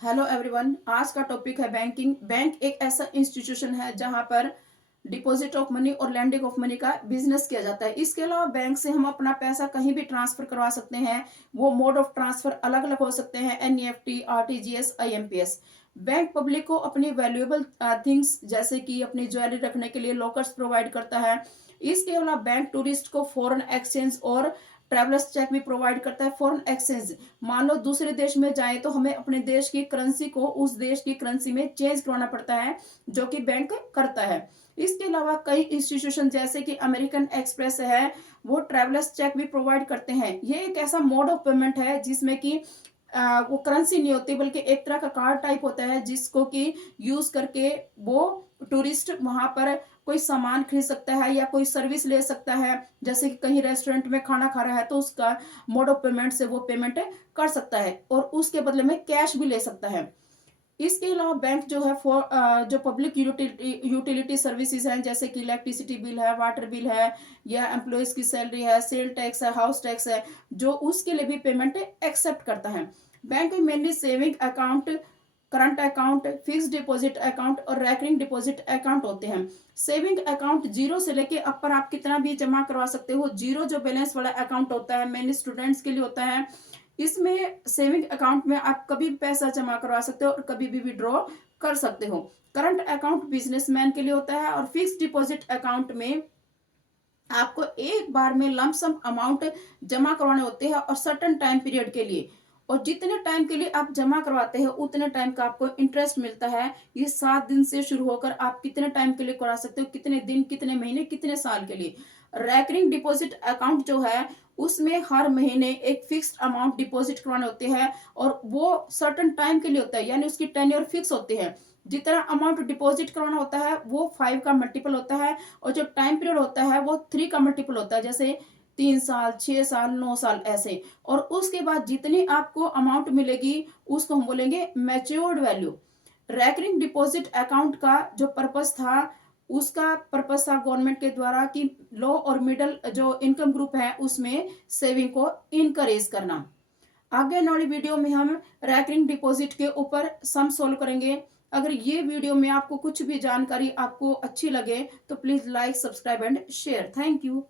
Hello everyone. आज का topic है बैंकिंग। बैंक एक ऐसा इंस्टीट्यूशन है जहां पर डिपॉजिट ऑफ मनी और लैंडिंग ऑफ मनी का बिजनेस किया जाता है। इसके अलावा बैंक से हम अपना पैसा कहीं भी ट्रांसफर करवा सकते हैं। वो मोड ऑफ ट्रांसफर अलग अलग हो सकते हैं, NEFT, RTGS, IMPS. Bank public को अपनी वैल्यूएबल थिंग्स जैसे कि अपनी ज्वेलरी रखने के लिए लॉकर्स प्रोवाइड करता है। इसके अलावा बैंक टूरिस्ट को फॉरेन एक्सचेंज और ट्रेवलर्स चेक भी प्रोवाइड करता है। फॉरेन एक्सचेंज, मान लो दूसरे देश में जाए तो हमें अपने देश की करेंसी को उस देश की करेंसी में चेंज करवाना पड़ता है, जो कि बैंक करता है। इसके अलावा कई इंस्टीट्यूशन जैसे कि अमेरिकन एक्सप्रेस है, वो ट्रेवलर्स चेक भी प्रोवाइड करते हैं। ये एक ऐसा मोड ऑफ पेमेंट है जिसमें कि वो करेंसी नहीं होती बल्कि एक तरह का कार्ड टाइप होता है, जिसको कि यूज करके वो टूरिस्ट वहां पर कोई सामान खरीद सकता है या कोई सर्विस ले सकता है। जैसे कि कहीं रेस्टोरेंट में खाना खा रहा है तो उसका मोड ऑफ पेमेंट से वो पेमेंट कर सकता है और उसके बदले में कैश भी ले सकता है। इसके अलावा बैंक जो है फॉर जो पब्लिक यूटिलिटी सर्विसेज हैं, जैसे कि इलेक्ट्रिसिटी बिल है, वाटर बिल है, या एम्प्लॉयज की सैलरी है, सेल टैक्स है, हाउस टैक्स है, जो उसके लिए भी पेमेंट एक्सेप्ट करता है। बैंक में mainly saving account, current account, fix deposit account और रैकरिंग डिपॉजिट अकाउंट होते हैं। सेविंग अकाउंट जीरो से लेके अपर आप कितना भी जमा करवा सकते हो। जीरो जो बैलेंस वाला अकाउंट होता है मेनली स्टूडेंट्स के लिए होता है। इसमें सेविंग अकाउंट में आप कभी भी पैसा जमा करवा सकते हो और कभी भी विड्रॉ कर सकते हो। करंट अकाउंट बिजनेसमैन के लिए होता है और फिक्स डिपॉजिट अकाउंट में आपको एक बार में लमसम अमाउंट जमा करवाने होते हैं और सर्टेन टाइम पीरियड के लिए। और जितने टाइम के लिए आप जमा करवाते हैं उतने टाइम का आपको इंटरेस्ट मिलता है। ये 7 दिन से शुरू होकर आप कितने टाइम के लिए करा सकते हो, कितने दिन, कितने महीने, कितने साल के लिए। रैकरिंग डिपॉजिट अकाउंट जो है उसमें हर महीने एक फिक्स्ड अमाउंट डिपॉजिट करवाने होते हैं और वो सर्टेन टाइम के लिए होता है, यानी उसकी टेन्योर फिक्स होती है। जितना अमाउंट डिपॉजिट करवाना होता है वो 5 का मल्टीपल होता है और जो टाइम पीरियड होता है वो 3 का मल्टीपल होता है, जैसे 3 साल, 6 साल, 9 साल ऐसे। और उसके बाद जितनी आपको अमाउंट मिलेगी उसको हम बोलेंगे matured value. Recurring deposit account का जो पर्पस था, उसका पर्पस था गवर्नमेंट के द्वारा कि लो और मिडिल जो इनकम ग्रुप है उसमें सेविंग को इनकरेज करना। आगे आने वाली वीडियो में हम रैकरिंग डिपॉजिट के ऊपर सम सोल्व करेंगे। अगर ये वीडियो में आपको कुछ भी जानकारी आपको अच्छी लगे तो please like, subscribe and share. Thank you.